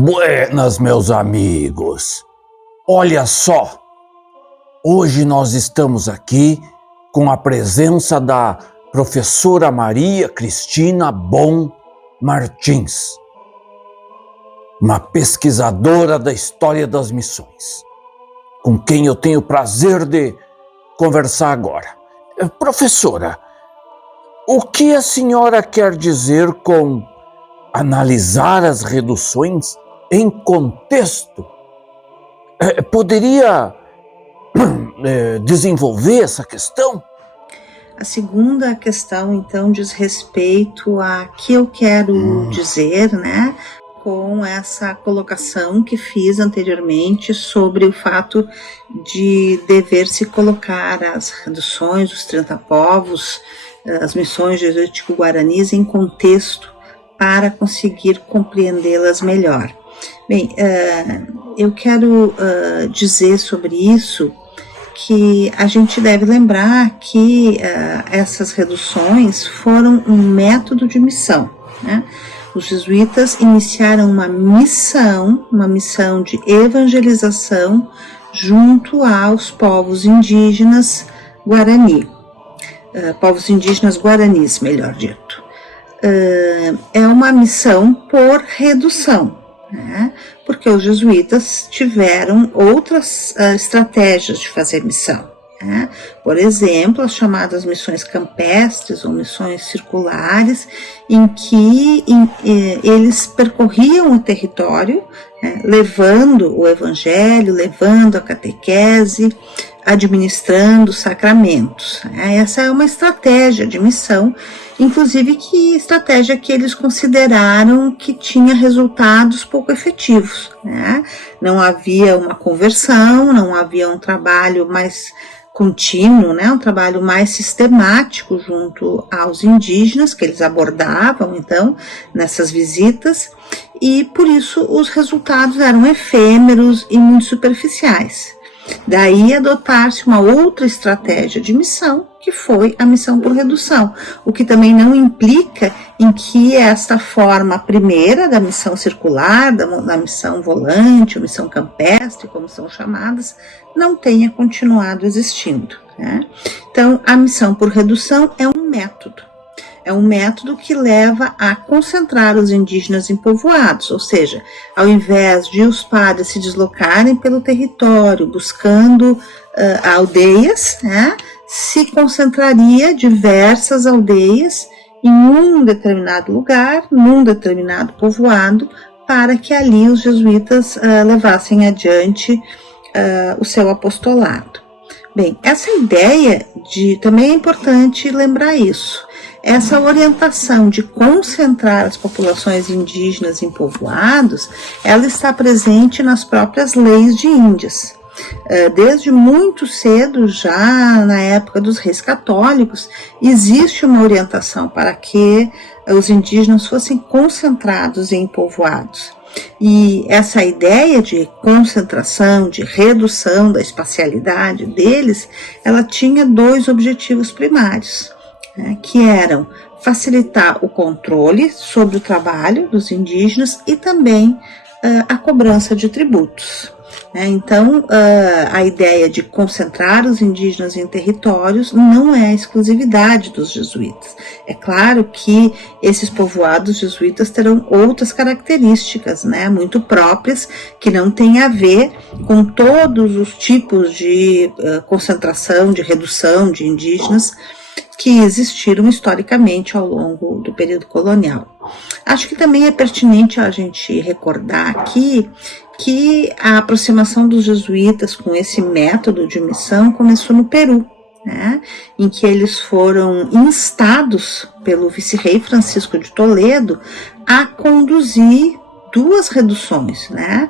Buenas, meus amigos. Olha só, hoje nós estamos aqui com a presença da professora Maria Cristina Bon Martins, uma pesquisadora da história das missões, com quem eu tenho o prazer de conversar agora. Professora, o que a senhora quer dizer com analisar as reduções em contexto? Poderia desenvolver essa questão? A segunda questão, então, diz respeito a que eu quero dizer, né, com essa colocação que fiz anteriormente sobre o fato de dever-se colocar as reduções, os 30 povos, as missões jesuítico-guaranis em contexto para conseguir compreendê-las melhor. Bem, eu quero dizer sobre isso que a gente deve lembrar que essas reduções foram um método de missão, né? Os jesuítas iniciaram uma missão de evangelização junto aos povos indígenas povos indígenas guaranis, melhor dito. É uma missão por redução, né? Porque os jesuítas tiveram outras estratégias de fazer missão, né? Por exemplo, as chamadas missões campestres ou missões circulares, em que eles percorriam o território, né, levando o evangelho, levando a catequese, administrando sacramentos. Essa é uma estratégia de missão, inclusive estratégia que eles consideraram que tinha resultados pouco efetivos, né? Não havia uma conversão, não havia um trabalho mais contínuo, né? Um trabalho mais sistemático junto aos indígenas que eles abordavam, então, nessas visitas, e por isso os resultados eram efêmeros e muito superficiais. Daí adotar-se uma outra estratégia de missão, que foi a missão por redução, o que também não implica em que esta forma primeira da missão circular, da missão volante, ou missão campestre, como são chamadas, não tenha continuado existindo, né? Então, a missão por redução é um método. É um método que leva a concentrar os indígenas em povoados, ou seja, ao invés de os padres se deslocarem pelo território buscando aldeias, né, se concentraria diversas aldeias em um determinado lugar, num determinado povoado, para que ali os jesuítas levassem adiante o seu apostolado. Bem, essa ideia também é importante lembrar isso. Essa orientação de concentrar as populações indígenas em povoados, ela está presente nas próprias leis de Índias. Desde muito cedo, já na época dos reis católicos, existe uma orientação para que os indígenas fossem concentrados em povoados. E essa ideia de concentração, de redução da espacialidade deles, ela tinha dois objetivos primários, né, que eram facilitar o controle sobre o trabalho dos indígenas e também a cobrança de tributos. Então, a ideia de concentrar os indígenas em territórios não é a exclusividade dos jesuítas. É claro que esses povoados jesuítas terão outras características, né, muito próprias, que não têm a ver com todos os tipos de concentração, de redução de indígenas que existiram historicamente ao longo do período colonial. Acho que também é pertinente a gente recordar aqui que a aproximação dos jesuítas com esse método de missão começou no Peru, né, em que eles foram instados pelo vice-rei Francisco de Toledo a conduzir duas reduções, né,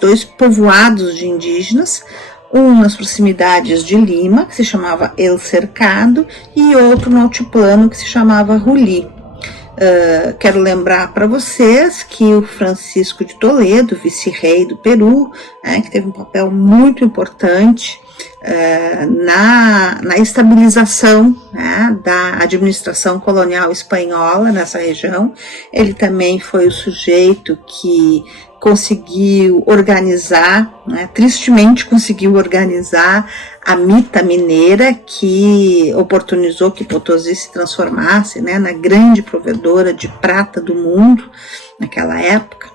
dois povoados de indígenas, um nas proximidades de Lima, que se chamava El Cercado, e outro no altiplano, que se chamava Ruli. Quero lembrar para vocês que o Francisco de Toledo, vice-rei do Peru, que teve um papel muito importante na estabilização, né, da administração colonial espanhola nessa região. Ele também foi o sujeito que conseguiu organizar, né, tristemente conseguiu organizar a Mita Mineira, que oportunizou que Potosí se transformasse, né, na grande provedora de prata do mundo naquela época.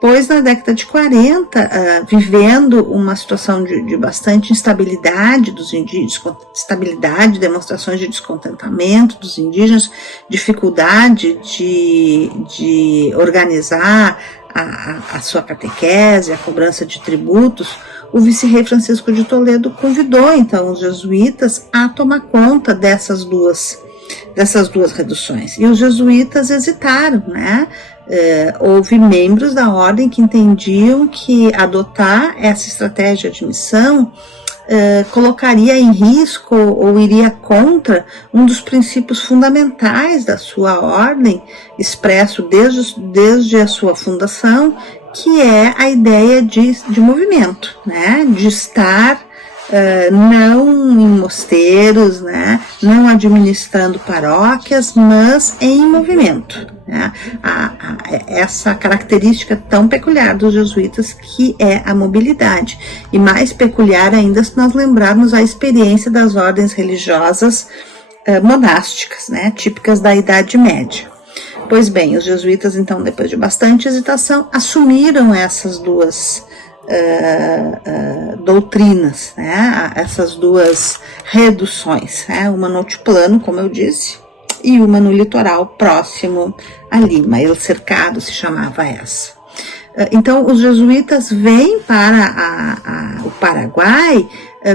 Pois na década de 40, vivendo uma situação de bastante instabilidade dos indígenas, instabilidade, demonstrações de descontentamento dos indígenas, dificuldade de organizar a sua catequese, a cobrança de tributos, o vice-rei Francisco de Toledo convidou então os jesuítas a tomar conta dessas duas reduções. E os jesuítas hesitaram, né? Houve membros da ordem que entendiam que adotar essa estratégia de missão colocaria em risco ou iria contra um dos princípios fundamentais da sua ordem, expresso desde a sua fundação, que é a ideia de movimento, né? De estar não em mosteiros, né? Não administrando paróquias, mas em movimento, né? Essa característica tão peculiar dos jesuítas, que é a mobilidade, e mais peculiar ainda se nós lembrarmos a experiência das ordens religiosas monásticas, né? Típicas da Idade Média. Pois bem, os jesuítas, então, depois de bastante hesitação, assumiram essas duas doutrinas, né? Essas duas reduções, né? Uma no altiplano, como eu disse, e uma no litoral próximo a Lima. El Cercado se chamava essa. Então, os jesuítas vêm para o Paraguai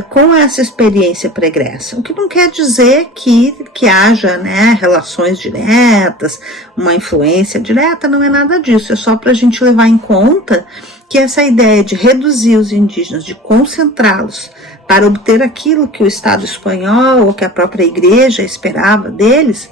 com essa experiência pregressa, o que não quer dizer que haja, né, relações diretas, uma influência direta, não é nada disso, é só para a gente levar em conta que essa ideia de reduzir os indígenas, de concentrá-los para obter aquilo que o Estado espanhol ou que a própria igreja esperava deles,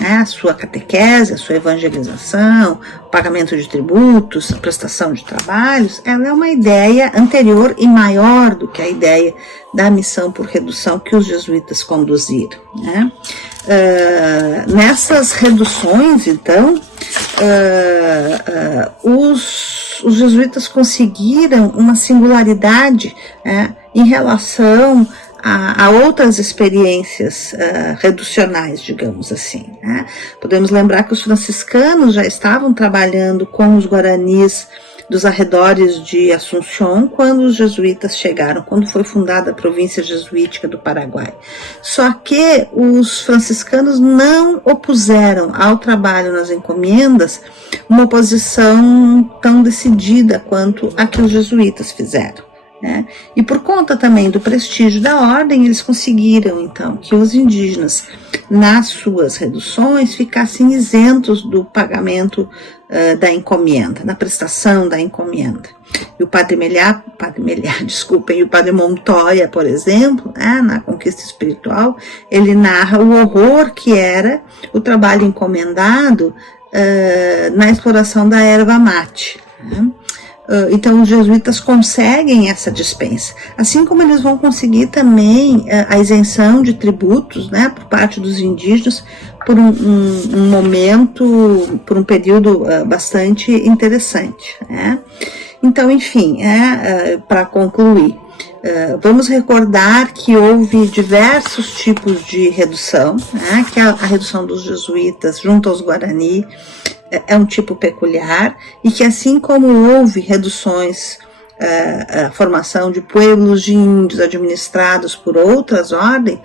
né, a sua catequese, a sua evangelização, o pagamento de tributos, a prestação de trabalhos, ela é uma ideia anterior e maior do que a ideia da missão por redução que os jesuítas conduziram, né? Nessas reduções, então, os jesuítas conseguiram uma singularidade, né, em relação a outras experiências reducionais, digamos assim, né? Podemos lembrar que os franciscanos já estavam trabalhando com os guaranis dos arredores de Assunção quando os jesuítas chegaram, quando foi fundada a província jesuítica do Paraguai. Só que os franciscanos não opuseram ao trabalho nas encomendas uma oposição tão decidida quanto a que os jesuítas fizeram, né? E por conta também do prestígio da ordem, eles conseguiram, então, que os indígenas, nas suas reduções, ficassem isentos do pagamento da encomenda, da prestação da encomenda. E o Padre Meliá, e o Padre Montoya, por exemplo, né, na Conquista Espiritual, ele narra o horror que era o trabalho encomendado na exploração da erva mate, né? Então os jesuítas conseguem essa dispensa, assim como eles vão conseguir também a isenção de tributos, né, por parte dos indígenas por um momento, por um período bastante interessante, né? Então, enfim, para concluir, vamos recordar que houve diversos tipos de redução, né, que a redução dos jesuítas junto aos Guarani é um tipo peculiar, e que assim como houve reduções, a formação de pueblos de índios administrados por outras ordens,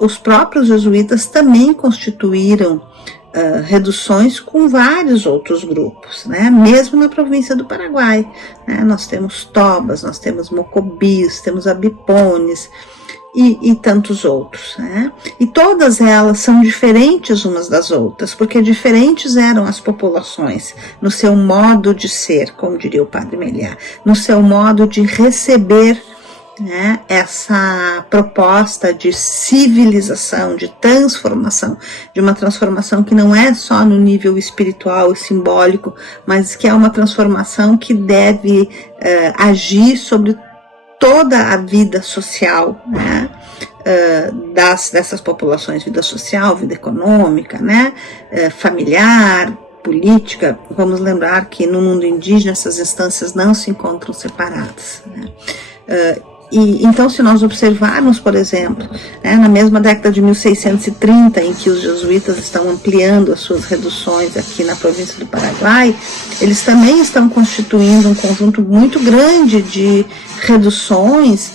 os próprios jesuítas também constituíram reduções com vários outros grupos, né? Mesmo na província do Paraguai, né? Nós temos tobas, nós temos mocobis, temos abipones e tantos outros, né? E todas elas são diferentes umas das outras, porque diferentes eram as populações no seu modo de ser, como diria o Padre Meliá, no seu modo de receber, né, essa proposta de civilização, de transformação, de uma transformação que não é só no nível espiritual e simbólico, mas que é uma transformação que deve agir sobre toda a vida social, né, dessas populações, vida social, vida econômica, né, familiar, política. Vamos lembrar que no mundo indígena essas instâncias não se encontram separadas, né. Então, se nós observarmos, por exemplo, né, na mesma década de 1630, em que os jesuítas estão ampliando as suas reduções aqui na província do Paraguai, eles também estão constituindo um conjunto muito grande de reduções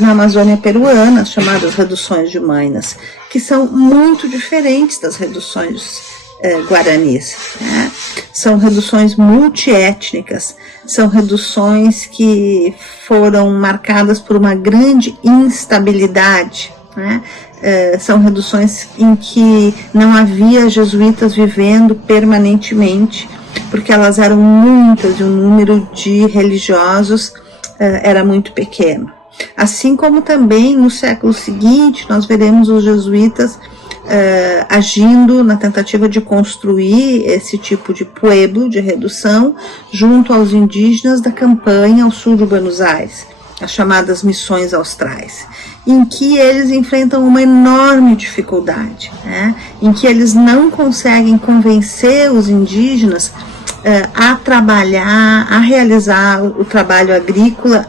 na Amazônia peruana, chamadas reduções de Maynas, que são muito diferentes das reduções guaranis, né? São reduções multiétnicas, são reduções que foram marcadas por uma grande instabilidade, né? São reduções em que não havia jesuítas vivendo permanentemente, porque elas eram muitas e o número de religiosos era muito pequeno. Assim como também no século seguinte nós veremos os jesuítas agindo na tentativa de construir esse tipo de pueblo, de redução, junto aos indígenas da campanha ao sul de Buenos Aires, as chamadas missões austrais, em que eles enfrentam uma enorme dificuldade, né? Em que eles não conseguem convencer os indígenas a trabalhar, a realizar o trabalho agrícola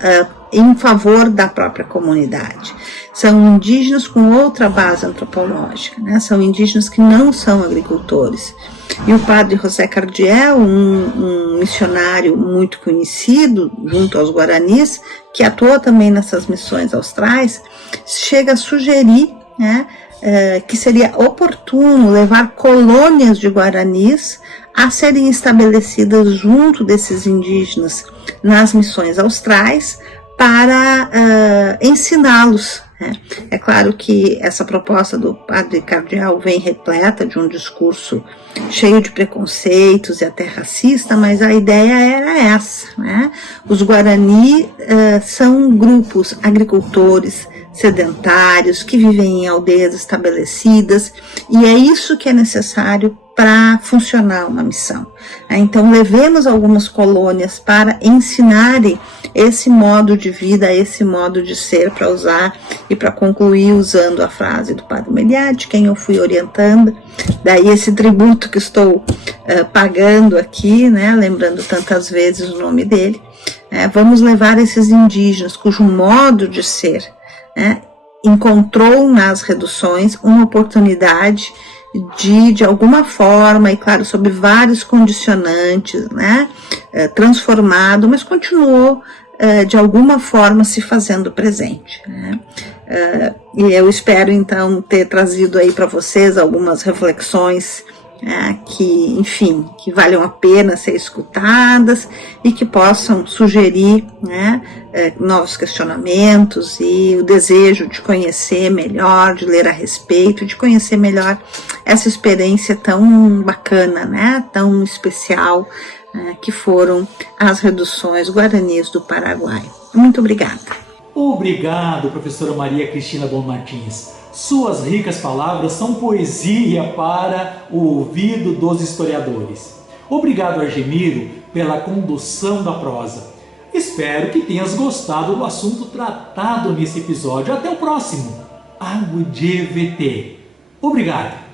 em favor da própria comunidade. São indígenas com outra base antropológica, né? São indígenas que não são agricultores. E o padre José Cardiel, um missionário muito conhecido junto aos guaranis, que atuou também nessas missões austrais, chega a sugerir, né, que seria oportuno levar colônias de guaranis a serem estabelecidas junto desses indígenas nas missões austrais para ensiná-los. É claro que essa proposta do padre Cardial vem repleta de um discurso cheio de preconceitos e até racista, mas a ideia era essa, né? Os Guarani são grupos agricultores sedentários que vivem em aldeias estabelecidas, e é isso que é necessário para funcionar uma missão. Então, levemos algumas colônias para ensinarem esse modo de vida, esse modo de ser, para usar e para concluir usando a frase do padre Meliá, de quem eu fui orientando, daí esse tributo que estou pagando aqui, né, lembrando tantas vezes o nome dele. Vamos levar esses indígenas cujo modo de ser encontrou nas reduções uma oportunidade de alguma forma, e claro, sob vários condicionantes, né, transformado, mas continuou de alguma forma se fazendo presente, né? E eu espero então ter trazido aí para vocês algumas reflexões que, enfim, que valham a pena ser escutadas e que possam sugerir, né, novos questionamentos e o desejo de conhecer melhor, de ler a respeito, de conhecer melhor essa experiência tão bacana, né, tão especial, que foram as reduções guaranis do Paraguai. Muito obrigada. Obrigado, professora Maria Cristina Bom Martins. Suas ricas palavras são poesia para o ouvido dos historiadores. Obrigado, Argemiro, pela condução da prosa. Espero que tenhas gostado do assunto tratado nesse episódio. Até o próximo. Água de EVT. Obrigado.